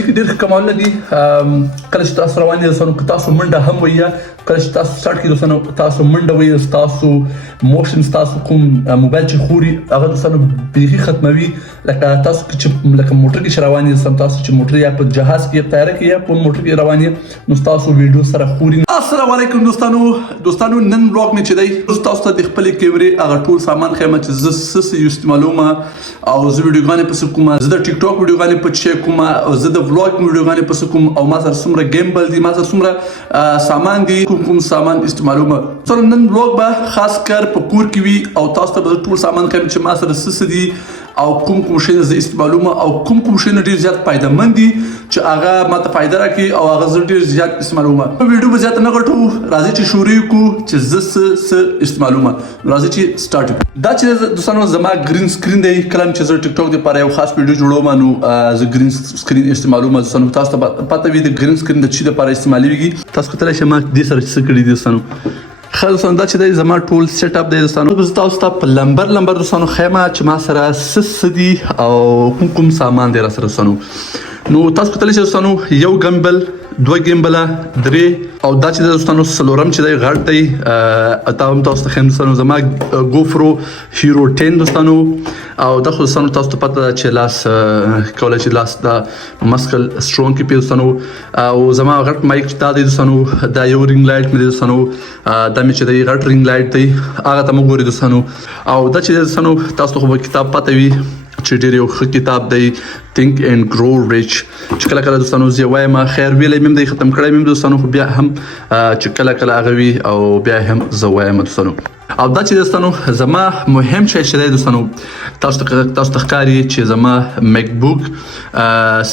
دې کې ډېر کمالونه دي. کله چې تاسو روان یاست دوستانو، که تاسو منډه هم وایي، کله چې تاسو سټارټ کړئ دوستانو تاسو منډه وایي، تاسو موشن تاسو کوم موبایل چې خوري هغه دوستانو بیخي ختموي. لکه تاسو چې لکه موټر کې روان یاست، تاسو چې موټر یا په جهاز کې طیاره کې یا په موټر کې روان یاست نو تاسو ویډیو سره خوري. السلام علیکم دوستانو نن بلاګ مې چې دی تاسو ته د خپل کیمرې هغه ټول سامان خیمه چې زه څه استعمالوم او زه ویډیوګانې پس کوم، زه د ټیک ټاک ویډیوګانې پس کوم، او زه د vlog ویډیوګانې پس کوم، او ما سره څومره گیمبل دي، ما سره څومره سامان دي، کوم سامان استعمالوم. نن بلاګ به خاص کر په کور کې وي او تاسو ته ټول سامان خیمه چې ما سره څه دي او کوم شی زه استعمالوم او کوم شی ډیر زیات فائدمن دي چې هغه ماته فائدہ راکړي او هغه زه ډیر زیات استعمالوم. ویډیو به زیات نه غټو، راځي چې شروع کو چې زه څه استعمالوم. راځي چې سٹارټ کړو. دا چې دوستانو زما گرین سکرین دی، کلم چې زه ټیک ټاک لپاره یو خاص ویډیو جوړوم نو زه گرین سکرین استعمالوم. دوستانو تاسو ته پته وي د گرین سکرین د چی لپاره استعمالېږي. تاسو کتلی شئ ما دې سره څه کړي دي دوستانو. خلاص دا چې زما ټول سیټ اپ دی دوستانو. زه تاسو ته په لمبر دوستانو خیمه چې ما سره څه دي او کوم سامان دی را سره دوستانو. نو تاسو کتلی شئ دوستانو یو ګمبل، دوه ګیمبله، درې، او دا چې دوستانو څلورم چې دی غټ دی تا هم تاسو ته ښیم دوستانو زما ګوفرو هیرو 10 دوستانو. او دا خو دوستانو تاسو ته پته ده چې لاس کولی شي لاس دا مسکل سټرونګ کې پی دوستانو. او زما غټ مایک چې دا دی دوستانو دا یو رینګ لایټ مې دی دوستانو، دا مې چې دی غټ رینګ لایټ دی هغه ته مو ګورئ دوستانو. او دا چې دوستانو تاسو ته خو کتاب پته وي چې ډېر یو ښه کتاب دی Think and Grow Rich چې کله کله دوستانو زه وایم خیر ویلی مې دی ختم کړی مې دوستانو، خو بیا هم چې کله کله هغه وي او بیا هم زه وایم دوستانو. او دا چې دوستانو زما مهم شی چې دی دوستانو تاسو ته ښکاري چې زما میک بوک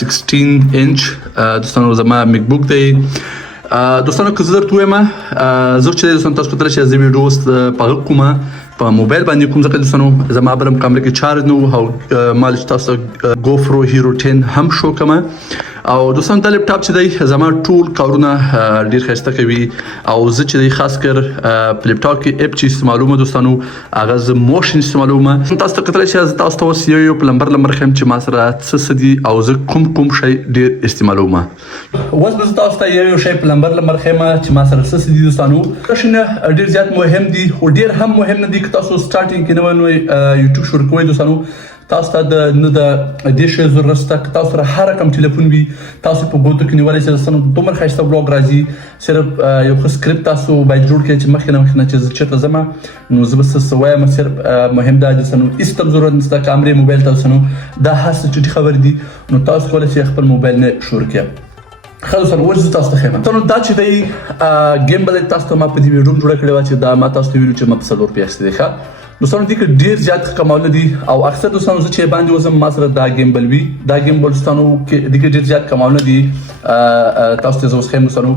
16 انچ دوستانو زما میک بوک دی دوستانو. که زه درته ووایم زه چې دوستانو تاسو کتلی شئ زه ویډیو اوس په هغه کومه په موبایل باندې کوم ځکه دوستانو زما بل هم کامره کې چارج نه و او ما چې تاسو ګوفرو هیرو 10 هم شو کومه. او دوستانو دا لیپټاپ چې دی زما ټول کارونه ډیر ښایسته کوي. او زه چې دی خاص کر په لیپټاپ کې اپ چې استعمالوم دوستانو هغه زه موشن استعمالوم. تاسو ته کتلی شئ زه تاسو ته اوس یو په لمبر خیم چې ما سره څه دي او زه کوم شی ډیر استعمالوم. اوس به زه تاسو ته یو شی په لمبر خیم چې ما سره څه دي دوستانو. شنه ډیر زیات مهم دي خو ډیر هم مهم نه دي. که تاسو سټارټینګ کې نوی یوټیوب شروع کوئ دوستانو تاسو ته نه د دې شی ضرورت شته. که تاسو سره هر رقم ټلیفون وي تاسو په ګوتو کې نیولی شئ دوستانو. دومره ښایسته بلاګ راځي، صرف یو ښه سکرپټ تاسو باید جوړ کړئ چې مخکې نه چې زه چېرته ځم نو زه به څه وایم. صرف مهم دا دوستانو هېڅ ته ضرورت نشته کامرې موبایل ته دوستانو دا هسې چټي خبرې دي. نو تاسو کولی شئ خپل موبایل نه شروع کړئ. خلاص اوس زه تاسو ته ښیم دوستانو دا چې دی ګیمبل تاسو ته ما په دې ویډیو جوړه کړې وه چې دا ما تاسو ته ویلو چې ما په 4 روپۍ اخیستی دی ښه دوستانو. دې کې ډېر زیات کمالونه دي او اکثر دوستانو زه چې باندې وځم ما سره دا ګیمبل وي. دا ګیمبل دوستانو کې دې کې ډېر زیات کمالونه دي. تاسو ته زه اوس ښیم دوستانو.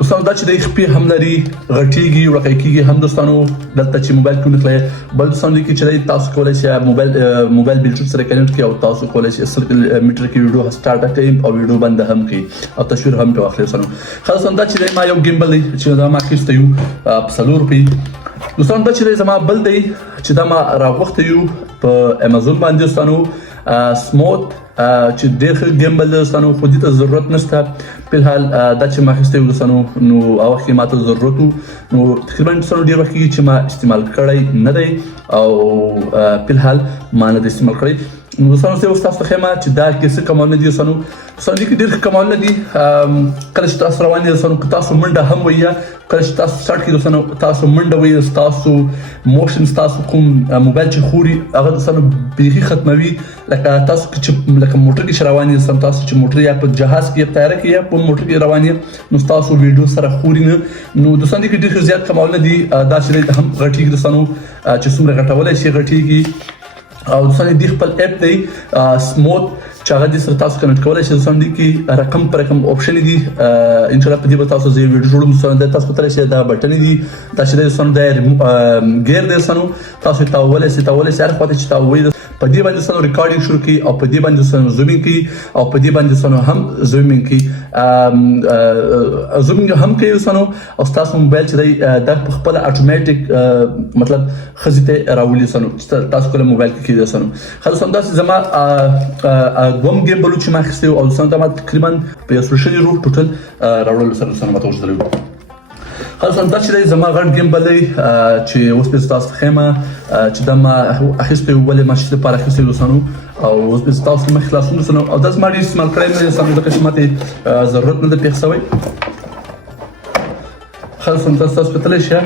دوستانو دا چې د خپې هم لري، غټیږي، وړقی کېږي هم دوستانو. دلته چې موبایل کې ونښلئ بل دوستانو دې کې چې تاسو کولی شئ موبایل بلوټوث سره کنیکټ کړئ او تاسو کولی شئ 100 میټر کې ویډیو سټارټ کړئ او ویډیو بنده هم کړئ او تصویر هم پرې واخلئ دوستانو. ښه دوستانو دا چې دی ما یو ګیمبل دی چې دا ما اخیستی یو په 4 روپۍ دوستانو. دا چې دی زما بل دی چې دا ما راغوښتی یو په امازون باندې دوستانو سموت چې ډېر ښه ګیمبل دی دوستانو خو دې ته ضرورت نشته. فلحال دا چې ما اخیستی و دوستانو نو هغه وخت کې ماته ضرورت و نو تقریبا دوستانو ډېر وخت کېږي چې ما استعمال کړی نه دی او فلحال ما نه دی استعمال کړی. نو دوستانو زه اوس تاسو ته ښیم چې دا کې څه کمالونه دي دوستانو. دوستانو دې کې ډېر ښه کمالونه دي. کله چې تاسو روان یاست دوستانو، که تاسو منډه هم وایي، کله چې تاسو سټارټ کړئ دوستانو تاسو منډه وایي، تاسو موشن تاسو کوم موبایل چې خوري هغه دوستانو بیخي ختموي. لکه تاسو چې لکه موټر کې چې روان یاست تاسو چې موټر یا په جهاز کې یا طیاره کې یا په موټر کې روان یاست نو تاسو ویډیو سره خوري نه. نو دوستانو دې کې ډېر زیات کمالونه دي. دا چې هم غټیږي دوستانو چې څومره غټولی شي غټیږي. او دوستانو دې خپل اپ دی سموت چې هغه دې سره تاسو کنیکټ کولی شئ. دوستانو دې کې رقم پر رقم اوپشن دي انشاءالله په دې به تاسو زه ویډیو جوړوم دوستانو. دا تاسو کتلی شئ دا بټن دي دا چې دی دوستانو دا ګیر دی دوستانو تاسو یې تاوولی شئ هر خوا ته چې تاووئ په دې باندې دوستانو ریکارډینګ شروع کړي او په دې باندې دوستانو زومینګ کوي او په دې باندې دوستانو هم زومینګ کوي زومینګ هم کوي دوستانو. او تاسو موبایل چې دی دا په خپل اتوماتیک مطلب خزي ته راولي دوستانو تاسو کوم موبایل کې دوستانو. خلاص همداسې زما دوم گیم بل چې ما اخیستی او دوستانو دا ما تقریبا په یو څو شلي رو ټوټل راوړلو سره دوستانو ماته وژدلی و. خلاص دا چې دی زما غټ گیم بل دی چې اوس پې تاسو ته ښیم چې دا ما اخیستی و ولې ما شي لپاره اخیستی دوستانو او اوس پې تاسو مخې خلاصون دوستانو او دا زما ډېر استعمال کړی نه دی دوستانو ځکه چې ماته ضرورت نه دی پېښ شوی. خلاص تاسو کتلی شئ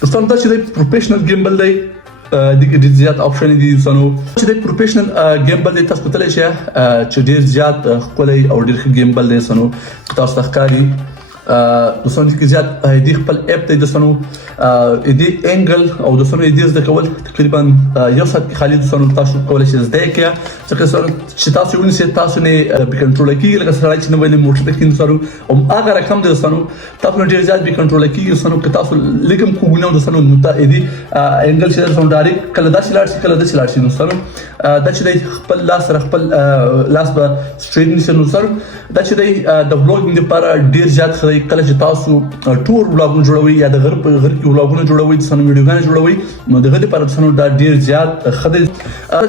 دوستانو دا چې دی پروفیشنل گیم بل دی دغه ډېر زیات آپشن دي دوستانو چې د پروفیشنل گیم بل دی تاسو کتلی شئ چې ډېر زیات ښکلی او ډېر ښه گیم بل دی دوستانو تاسو ته ښکاري دوستانو دې کې زیات دې خپل اپ دی دوستانو دې انګل او دوستانو دې زده کول تقریبا یو ساعت کې خالي دوستانو تاسو کولی شئ زده یې کړئ ځکه چې تاسو ونیسئ تاسو نه بې کنټروله کېږي لکه سړی چې نه ویلې موټر ته کښېني دوستانو او هغه رقم دی دوستانو تاسو نه ډېر زیات بې کنټروله کېږي دوستانو که تاسو لږ هم کوږ نه دوستانو نو دې انګل چې دی دوستانو ډایرکټ کله داسې لاړ شي کله داسې لاړ شي دوستانو دا چې دی خپل لاس سره خپل لاس به سټریټ نیسئ نو دوستانو دا چې دی د بلاګینګ دپاره ډېر زیات ښه دی کله چې تاسو ټور بلاګونه جوړوئ یا د غر په غر کې بلاګونه جوړوئ دوستانو ویډیوګانې جوړوئ نو د هغه دپاره دوستانو دا ډېر زیات ښه دی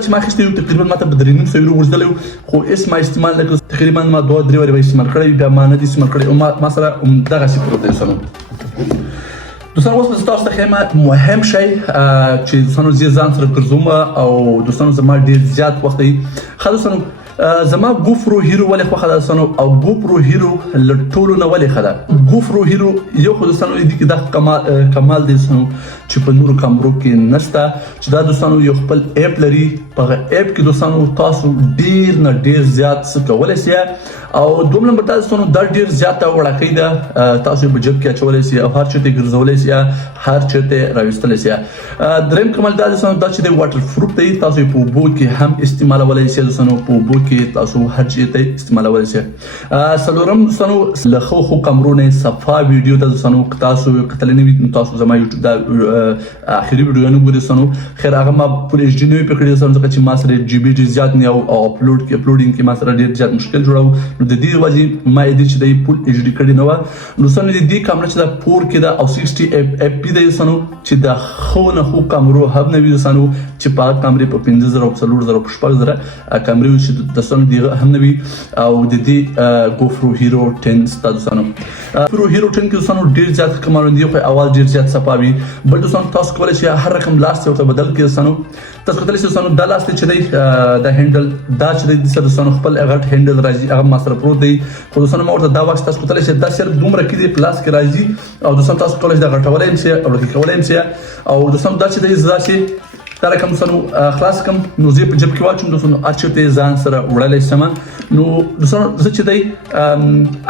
چې ما اخیستی و تقریبا ماته په 3.5 یورو ورځدلی و خو هېڅ ما استعمال نه کړ تقریبا ما 2-3 وارې به استعمال کړی بیا ما نه دي استعمال کړی او ما سره همدغسې پروت دی دوستانو. دوستانو اوس به زه تاسو ته ښیم مهم شی چې دوستانو زه ځان سره ګرځوم او دوستانو زما ډېر زیات وخت دی ښه دوستانو زما GoPro Hero ولې خوښه ده دوستانو او GoPro Hero له ټولو نه ولې ښه ده. GoPro Hero یو خو دوستانو دې کې دا کمال دی دوستانو چې په نورو کامرو کې نشته چې دا دوستانو یو خپل اپ لري په هغه اپ کې دوستانو تاسو ډېر نه ډېر زیات څه کولی سئ او دوم نمبر دا دوستانو دا ډېر زیاته وړاکۍ ده تاسو یې په جب کې اچولی سئ او هر چېرته یې ګرځولی سئ هر چېرته یې راویستلی سئ. درېیم کمال دا دوستانو دا چې دی واټر پروف دی تاسو یې په اوبو کې هم استعمالولی سئ دوستانو په اوبو کې تاسو هر چېرته استعمالولی سئ. څلورم دوستانو له ښو ښو کمرو نه صفا ویډیو ده دوستانو که تاسو کتلی نه وي نو تاسو زما یوټیوب دا آخري ویډیوګانې وګورئ دوستانو خیر هغه ما فول ایچ ډي نه وي پرې کړي دوستانو ځکه چې ما سره جی بي ډېر زیات نه او اپلوډینګ کې ما سره ډېر زیات مشکل جوړاو نو د دې وجې ما یې دې چې دی فول ایچ ډي کړې نه وه نو دوستانو د دې کامره چې ده 4K ده او 60 اف پي دی دوستانو چې د ښو نه ښو کامرو هم نه وي دوستانو چې په هغه کامرې په 50,000 په 4,000 په 6,000 کامرې وي چې دوستانو د هغه هم نه وي او د دې GoPro Hero 10 سته دوستانو. GoPro Hero 10 کې دوستانو ډېر زیات کمالونه دي خو اواز ډېر زیات صفا وي بل دوستانو تاسو کولی شئ هر رقم لاس ورته بدل کړئ دوستانو تاسو کتلی شئ دوستانو دا لاس دی چې دی دا هینډل دا چې دی دسه دوستانو خپل غټ هینډل راځي هغه ما سره پروت دی خو دوستانو ما ورته دا واکس تاسو کتلی شئ دا صرف دومره کې دی پلاس کې راځي او دوستانو تاسو کولی شئ دا غټولی هم سئ او ډکې کولی هم سئ او دوستانو دا چې دی زه داسې دا رقم دوستانو خلاص کړم نو زه په جب کې واچوم دوستانو هر چېرته یې ځان سره وړلی شم نو دوستانو زه چې دی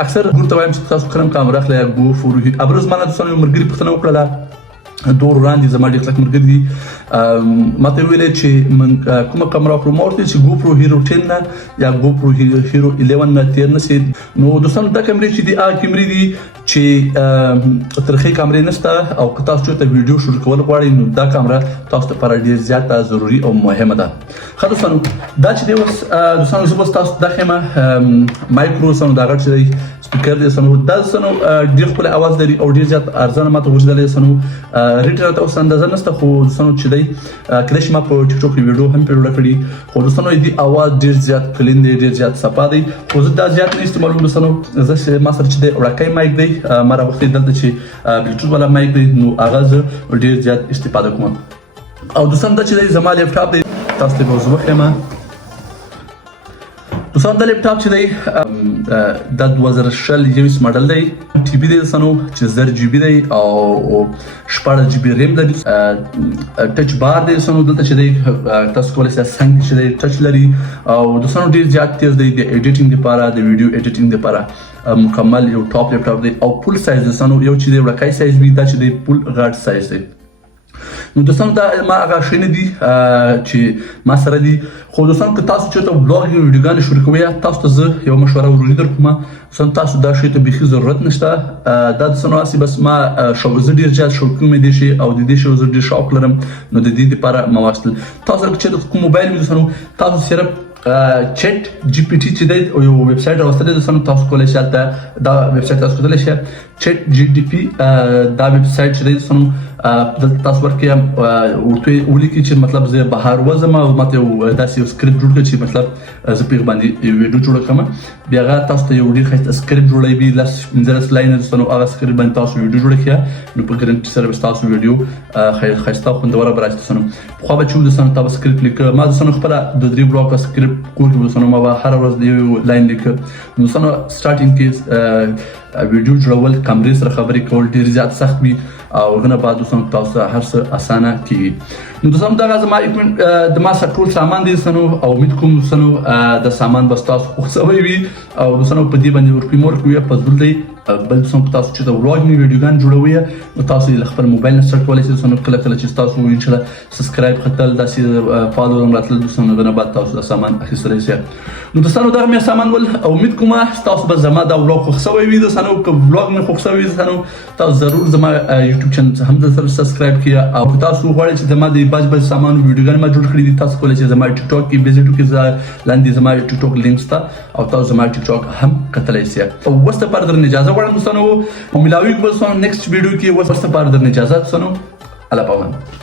اکثر ګروپ ته وایم چې تاسو کله هم کامره اخلئ GoPro ابروز ما نه دوستانو یو ملګري پوښتنه وکړله دور وړاندې زما ډېر کلک ملګري دي ما ته ویلې چې من کومه کامره واخلو ما ورته چې GoPro Hero 10 نه یا GoPro Hero 11 نه تېر نه سي نو دوستانو دا کامرې چې دي هغه کامرې دي چې ترخې کامرې نشته او که تاسو چېرته ویډیو شوټ کول غواړئ نو دا کامره تاسو لپاره ډېر زیاته ضروري او مهمه ده. ښه دوستانو دا چې دی اوس دوستانو زه بس تاسو دا ښیم مایکرو دوستانو دا غټ چې دی سپیکر دی دوستانو دا دوستانو ډېر ښکلی اواز لري او ډېر زیات ارزانه ماته وژدلی دوستانو ریټ راته اوس اندازه نشته خو دوستانو چې دی کېدای شي ما په ټیک ټاک کې ویډیو هم پرې جوړه کړي خو دوستانو دې اواز ډېر زیات کلین دی ډېر زیات صفا دی خو زه دا زیات نه استعمالوم دوستانو زه ما سره چې دی وړوکی مایک دی ما راغوښتی دلته چې بلوټوث والا مایک دی نو هغه زه ډېر زیات استفاده کوم او دوستانو دا چې دی زما لیپټاپ دی تاسو ته به اوس وښیم دوستانو دا لیپټاپ چې دی دا 2020 ماډل دی ټي بي دی دوستانو چې 1000 جی بي دی او 16 جی بي ریم لري ټچ بار دی دوستانو دلته چې دی تاسو کولی شئ څنګه چې دی ټچ لري او دوستانو ډېر زیات تیز دی د ایډیټینګ دپاره د ویډیو ایډیټینګ دپاره مکمل یو ټاپ لیپټاپ دی او فول سایز دوستانو یو چې دی وړوکی سایز وي دا چې دی فول غټ سایز دی نو دوستانو دا ما هغه شی نه دي چې ما سره دي خو دوستانو که تاسو چېرته بلاګینګ ویډیوګانې شروع کوئ تاسو ته زه یوه مشوره وروري در کومه دوستانو تاسو دا شی ته بیخي ضرورت نشته دا دوستانو هسې بس ما زه ډېر زیات شوقي یم دې شي او د دې شی زه ډېر شوق لرم نو د دې دپاره ما واخیستل تاسو سره که چېرته کوم موبایل وي دوستانو تاسو صرف چټ جی پی ټي چې دی یو ویب سایټ راوستلی دی دوستانو تاسو کولی شئ هلته دا ویب سایټ تاسو کتلی شئ چټ جی ټي پي دا ویب سایټ چې دی دوستانو دلته تاسو ورکه ورته ولیکي چې مطلب زه بهر وزم او ماته داسې یو سکرپټ جوړ کړ چې مطلب زه په باندې ویډیو جوړ کړم بیا هغه تاسو ته یو ډیر ښه سکرپټ جوړوي لس 15 لاین سره هغه سکرپټ باندې تاسو ویډیو جوړ کړئ نو په ګرانټي سره تاسو ویډیو خاصه خوندوره براشته سنو خو به چې د سنو تاسو سکرپټ لیکه ما د سنو خپل د 3 بلاک سکرپټ کول کې سنو ما هر ورځ دی لاین لیکه نو سنو سٹارټینګ کې ویډیو جوړول کمرې سره خبرې کول ډیر زیات سخت وي او غنه بعد سنو تاسو هر څه اسانه کیږي نو د سم دغه زما د ما سره ټول سامان دي سنو او امید کوم سنو د سامان بس تاسو خوښوي وي او د سنو په دې باندې ورپی مور کوي په ځل دی بل څوم تاسو چې د ولاګینګ ویډیوګان جوړوي نو تاسو یې خپل موبایل نه سره کولای شئ سنو کله چې تاسو ان شاء الله سبسکرایب خپل داسې فالو هم راتل د سنو غنه بعد تاسو د سامان اخیستلی شئ نو د سنو دغه مې سامان ول امید کوم تاسو به زما د ولاګ خوښوي وي د سنو که ولاګ نه خوښوي سنو تاسو ضرور زما یوټیوب چینل هم د سبسکرایب کړئ او تاسو غواړئ چې زما د باج سامان ویډیوګان ما جوړ کړی دي تاسو کولای شئ زما ټیک ټاک کې وزټ وکړئ لاندې زما ټیک ټاک لینک شته او تاسو زما ټیک ټاک هم کتلی شئ او وسته پر در اجازه غواړم دوستانو او ملاوي بل سنو نیکسټ ویډیو کې وسته پر در اجازه سنو الله پامان